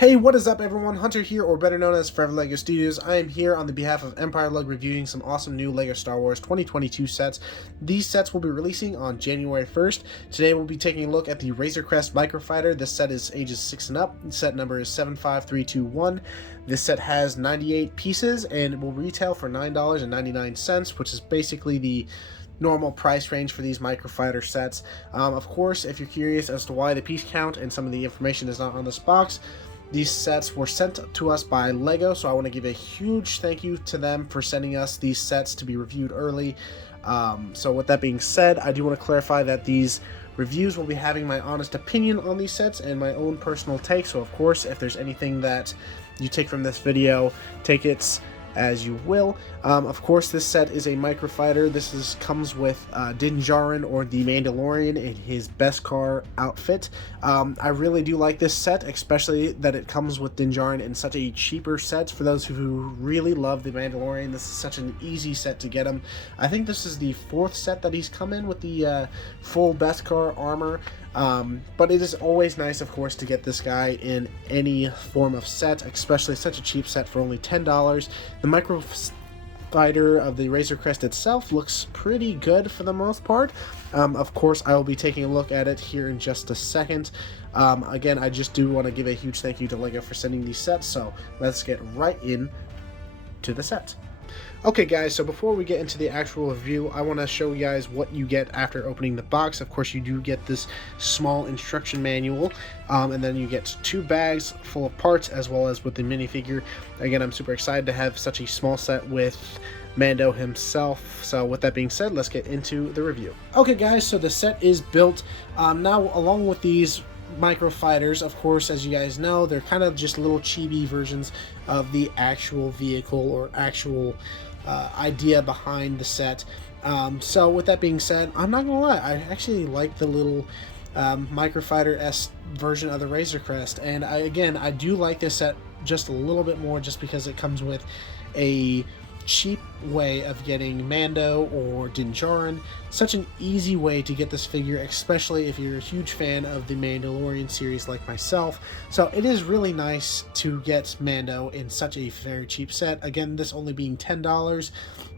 Hey, what is up everyone? Hunter here, or better known as Forever LEGO Studios. I am here on the behalf of EmpireLUG reviewing some awesome new LEGO Star Wars 2022 sets. These sets will be releasing on January 1st. Today we'll be taking a look at the Crest Microfighter. This set is ages 6 and up. Set number is 75321. This set has 98 pieces and it will retail for $9.99, which is basically the normal price range for these microfighter sets. Of course, if you're curious as to why the piece count and some of the information is not on this box, these sets were sent to us by LEGO, so I want to give a huge thank you to them for sending us these sets to be reviewed early. So with that being said, I do want to clarify that these reviews will be having my honest opinion on these sets and my own personal take. So of course, if there's anything that you take from this video, take it as you will. Of course, this set is a microfighter. This comes with Din Djarin, or the Mandalorian, in his Beskar outfit. I really do like this set, especially that it comes with Din Djarin in such a cheaper set. For those who really love the Mandalorian, this is such an easy set to get him. I think this is the 4th set that he's come in with the full Beskar armor. But it is always nice, of course, to get this guy in any form of set, especially such a cheap set for only $10. The microfighter of the Razor Crest itself looks pretty good for the most part. Of course, I will be taking a look at it here in just a second. Again, I just do want to give a huge thank you to LEGO for sending these sets, so let's get right in to the set. Okay guys, so before we get into the actual review, I want to show you guys what you get after opening the box. Of course, you do get this small instruction manual, and then you get 2 bags full of parts, as well as with the minifigure. Again, I'm super excited to have such a small set with Mando himself. So with that being said, let's get into the review. Okay guys, so the set is built. Now, along with these microfighters, of course, as you guys know, they're kind of just little chibi versions of the actual vehicle or actual idea behind the set. So with that being said, I'm not gonna lie, I actually like the little microfighter-esque version of the Razor Crest, and I do like this set just a little bit more, just because it comes with a cheap way of getting Mando or Din Djarin. Such an easy way to get this figure, especially if you're a huge fan of the Mandalorian series like myself. So it is really nice to get Mando in such a very cheap set. Again, this only being $10.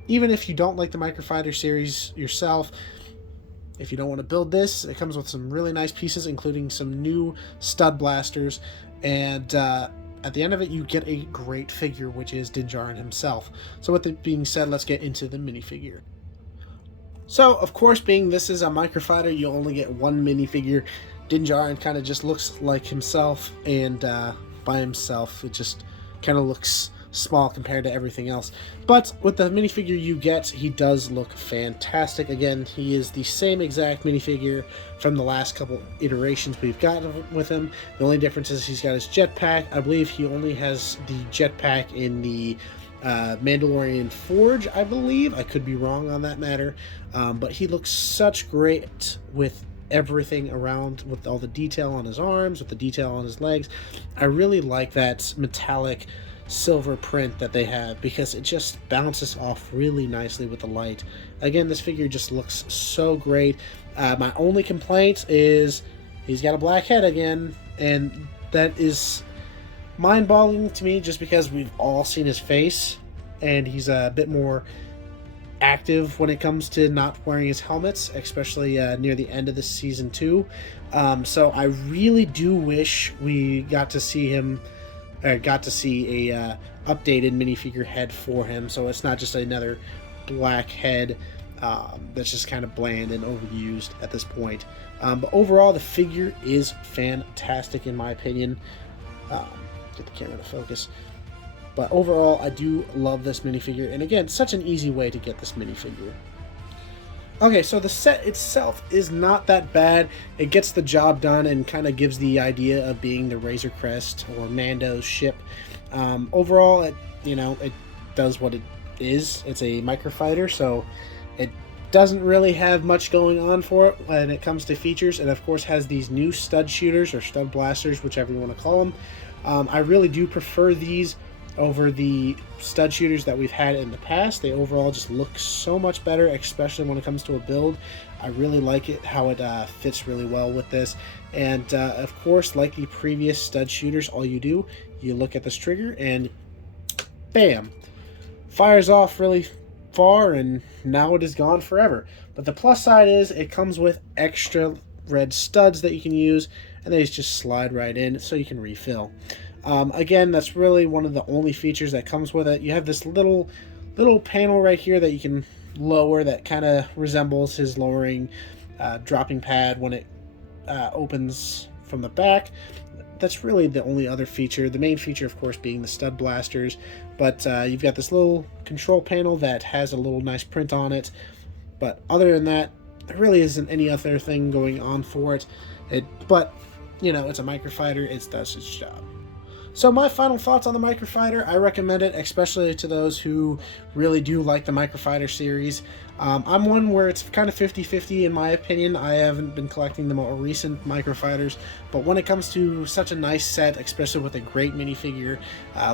Even if you don't like the microfighter series yourself, if you don't want to build this, it comes with some really nice pieces, including some new stud blasters, and at the end of it, you get a great figure, which is Din Djarin himself. So with that being said, let's get into the minifigure. So, of course, being this is a microfighter, you only get 1 minifigure. Din Djarin kind of just looks like himself, and by himself, it just kind of looks small compared to everything else. But with the minifigure you get, he does look fantastic. Again, he is the same exact minifigure from the last couple iterations we've got with him. The only difference is he's got his jetpack. I believe he only has the jetpack in the Mandalorian Forge, I believe. I could be wrong on that matter. But he looks such great with everything around, with all the detail on his arms, with the detail on his legs. I really like that metallic silver print that they have, because it just bounces off really nicely with the light. Again, this figure just looks so great. My only complaint is he's got a black head again, and that is mind-boggling to me, just because we've all seen his face and he's a bit more active when it comes to not wearing his helmets, especially near the end of the season 2. So I really do wish we got to see him, got to see a updated minifigure head for him, so it's not just another black head that's just kind of bland and overused at this point. But overall, the figure is fantastic in my opinion. Get the camera to focus. But overall, I do love this minifigure, and again, such an easy way to get this minifigure. Okay, so the set itself is not that bad. It gets the job done and kind of gives the idea of being the Razor Crest or Mando's ship. Overall, it does what it is. It's a microfighter, so it doesn't really have much going on for it when it comes to features, and of course has these new stud shooters or stud blasters, whichever you want to call them. I really do prefer these over the stud shooters that we've had in the past. They overall just look so much better, especially when it comes to a build. I really like it, how it fits really well with this. And of course, like the previous stud shooters, all you do, you look at this trigger and bam, fires off really far, and now it is gone forever. But the plus side is it comes with extra red studs that you can use, and they just slide right in so you can refill. Again, that's really one of the only features that comes with it. You have this little panel right here that you can lower that kind of resembles his lowering dropping pad when it opens from the back. That's really the only other feature. The main feature, of course, being the stud blasters. But you've got this little control panel that has a little nice print on it. But other than that, there really isn't any other thing going on for it. But, you know, it's a microfighter. It does its job. So my final thoughts on the Microfighter, I recommend it, especially to those who really do like the Microfighter series. I'm one where it's kind of 50-50 in my opinion. I haven't been collecting the more recent Microfighters, but when it comes to such a nice set, especially with a great minifigure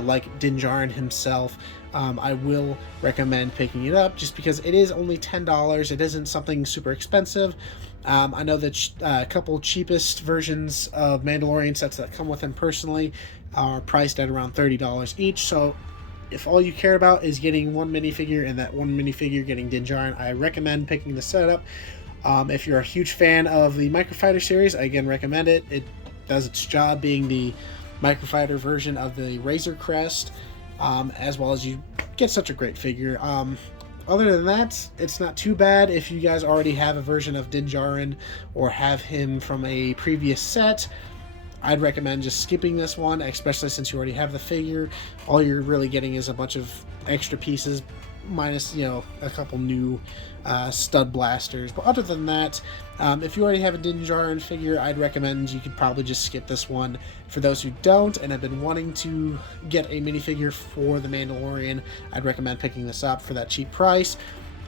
like Din Djarin himself, I will recommend picking it up just because it is only $10. It isn't something super expensive. I know that a couple cheapest versions of Mandalorian sets that come with him personally are priced at around $30 each, so if all you care about is getting one minifigure and that one minifigure getting Din Djarin, I recommend picking the set up. If you're a huge fan of the Microfighter series, I again recommend it. It does its job being the Microfighter version of the Razor Crest, as well as you get such a great figure. Other than that, it's not too bad if you guys already have a version of Din Djarin or have him from a previous set. I'd recommend just skipping this one, especially since you already have the figure. All you're really getting is a bunch of extra pieces, minus, you know, a couple new stud blasters. But other than that, if you already have a Din Djarin figure, I'd recommend you could probably just skip this one. For those who don't and have been wanting to get a minifigure for the Mandalorian, I'd recommend picking this up for that cheap price.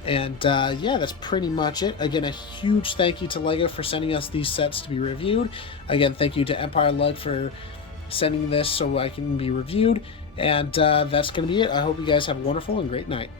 And yeah, that's pretty much it. Again, a huge thank you to LEGO for sending us these sets to be reviewed. Again, thank you to EmpireLUG for sending this so I can be reviewed. And that's going to be it. I hope you guys have a wonderful and great night.